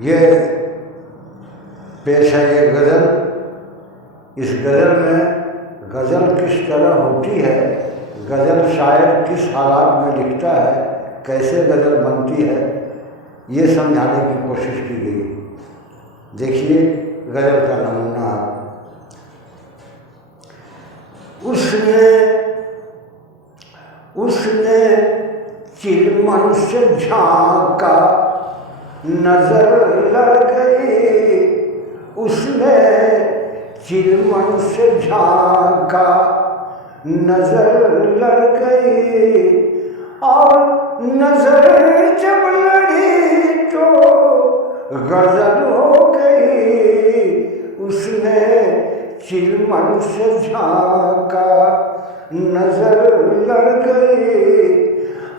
ये पेश है ये गज़ल। इस गज़ल में गज़ल किस तरह होती है, गज़ल शायर किस हालात में लिखता है, कैसे गज़ल बनती है, ये समझाने की कोशिश की गई। देखिए गज़ल का नमूना। उसने चिलमन से झांका, नजर लड़ गई। उसने चिलमन से झांका, नजर लड़ गई। और नजर जब लड़ी तो गजल हो गई। उसने चिलमन से झांका, नजर लड़ गई।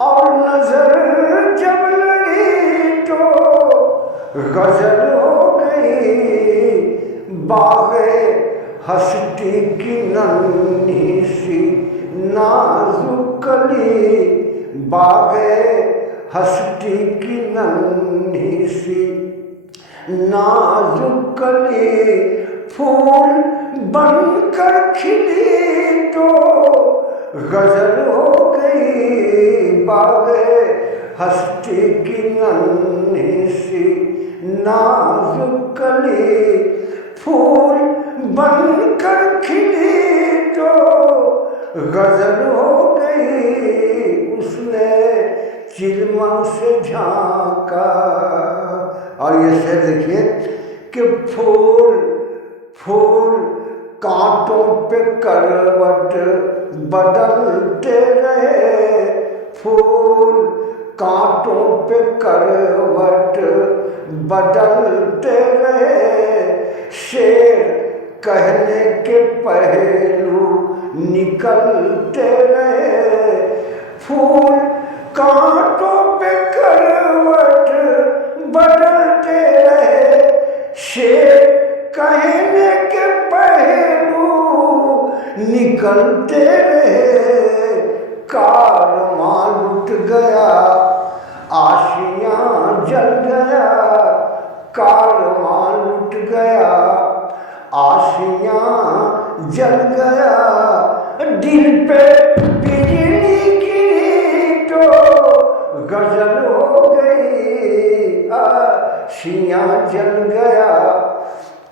और नजर जब लड़ी तो गजल हो गई। बाग़े हस्ती की नन्ही सी नाजुक कली, बाग़े हस्ती की नन्ही सी नाजुक कली, फूल बनकर खिली तो गजल हो गई। बाग़े हस्ती की नन्ही सी नाजुक कली, फूल बनकर खिली तो गजल हो गई। उसने चिलमन से झांका। और ये शेर देखिए कि फूल कांटों पे करवट बदलते रहे। फूल कांटों पे करवट बदलते रहे। शेर कहने के पहलू निकलते रहे। फूल कांटों पे करवट बदलते रहे। शेर कहने के पहलू निकलते रहे। कारवां लुट गया, आशियां जल गया। कारवां लुट गया, आशियां जल गया। दिल पे बिजली गिरी तो गजल हो गई। आशियां जल गया,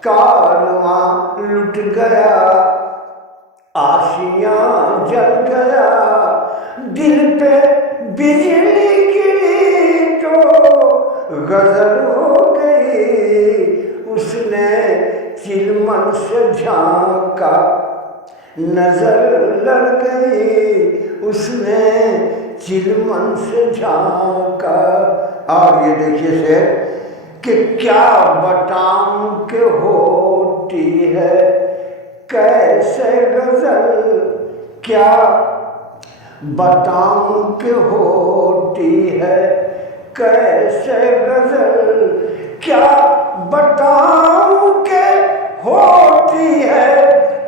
कारवां लुट गया, आशियां जल गया। दिल पे बिजली गिरी तो गजल हो गई। उसने चिलमन से झांका, नजर लड़ गई। उसने चिलमन से झांका। और ये देखिए शेर कि क्या बताऊं कि होती है कैसे गजल। क्या बताऊं कि होती है कैसे गजल। क्या बताऊं कि होती है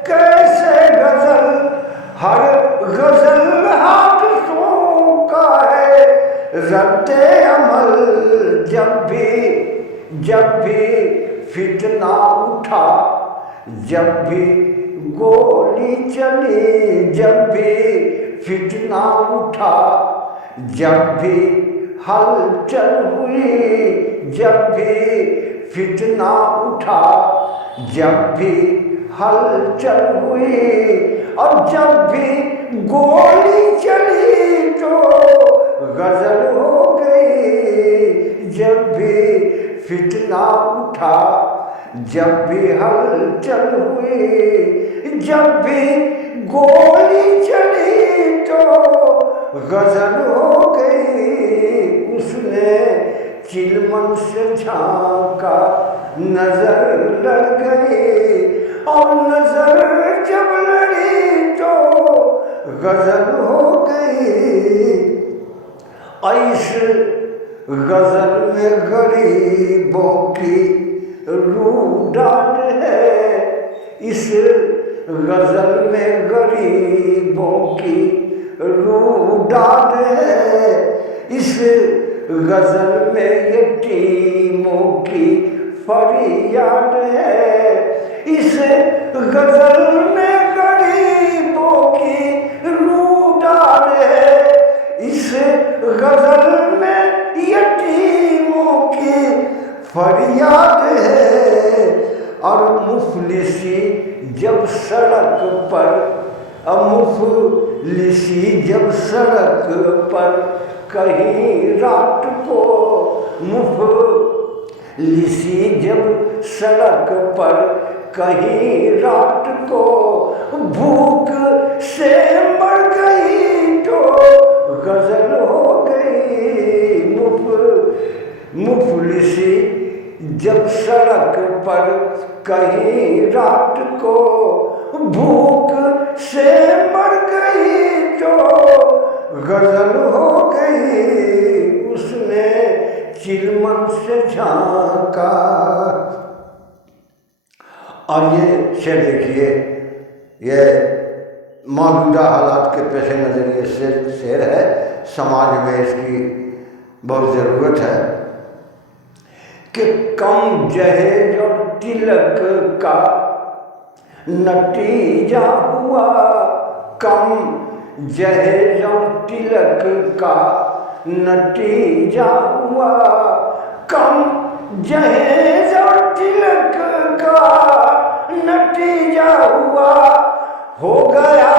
कैसे गजल। हर गजल हादसों का है रद्दे अमल। जब भी फितना उठा, जब भी गोली चली। जब भी फितना उठा, जब भी हलचल हुई। जब भी फितना उठा, जब भी हलचल हुई। और जब भी गोली चली तो गजल हो गई। जब भी फितना उठा, जब भी हलचल हुई। जब भी गोली चली तो गजल हो गई। उसने चिलमन से झांका, नजर लड़ गई। और नजर जब लड़ी तो गजल हो गई। इस गजल में गरीबों की रूह डाट है। इस गजल में गरीबों की रूह डाट है। इस गजल में यतीमों की फरियाद है, इस गजल में गरीबों की रूदार है, इस गजल में यतीमों की फरियाद है। और मुफलिसी जब सड़क पर, मुफलिसी जब सड़क पर कहीं रात को, मुफलिसी जब सड़क पर कहीं रात को भूख से मर गई तो गजल हो गई। मुफलिसी जब सड़क पर कहीं रात को भूख से मर गई तो गजल हो गई। उसने चिलमन से झांका। और ये शेर देखिए, ये मौजूदा हालात के पेश नज़र ये शेर है, समाज में इसकी बहुत ज़रूरत है कि कम जहेज और तिलक का नतीजा हुआ, कम जहेज और तिलक का नतीजा हुआ, कम जहेज और तिलक का नतीजा हुआ, हो गया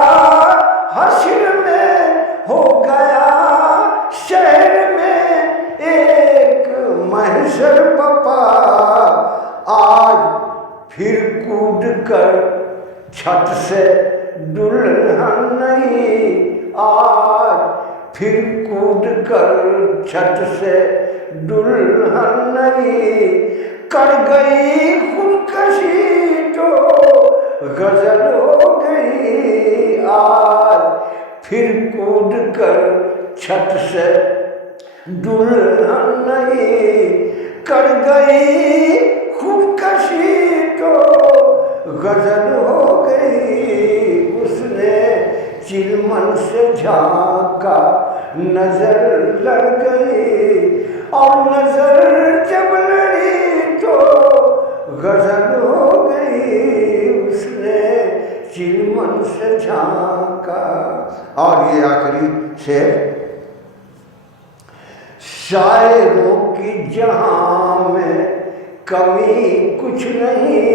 हश्र में, हो गया शहर में एक महशर पपा। आज फिर कूद कर छत से दुल्हन नहीं, आज फिर कूद कर छत से दुल्हन नहीं, कर गई खुदकशी तो गजल हो गई। आज फिर कूद कर छत से दुल्हन नहीं, कर गई खुदकशी तो गजल हो गई। उसने चिलमन से झांका, नजर लड़ गई, और नजर जब लड़ी तो गजल हो गई। उसने चिलमन से झांका। और ये आखिरी शेर, शायरों की जहां में कमी कुछ नहीं,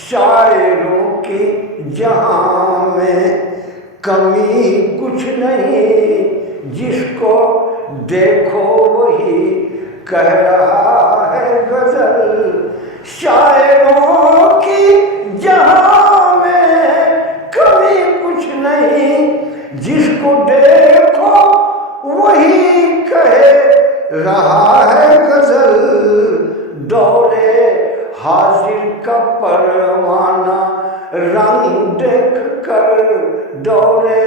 शायरों की जहां में कमी कुछ नहीं, जिसको देखो वही कह रहा है गजल। शायरों की जहां में कमी कुछ नहीं, जिसको देखो वही कह रहा है गजल। दौरे हाजिर का परवाना रंग देख कर, दौरे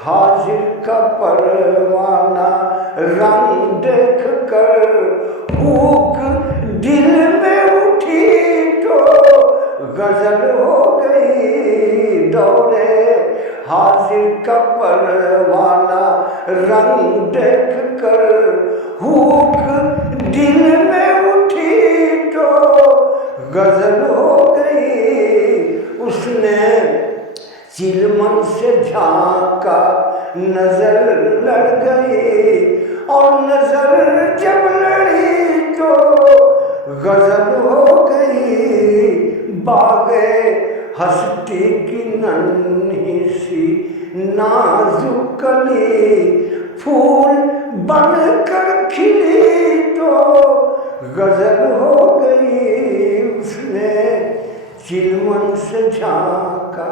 हाजिर का परवाना रंग देख कर भूख दिल में उठी तो गजल हो गई। दौरे हाजिर का परवाना रंग देख कर भूख दिल में उठी तो गजल हो गई। उसने चिलमन से झांका, नजर लड़ गई, और नजर जब लड़ी तो गजल हो गई। बागे हस्ती की नन्ही सी नाजुक कली फूल बनकर खिली तो गजल हो गई। उसने चिलमन से झांका।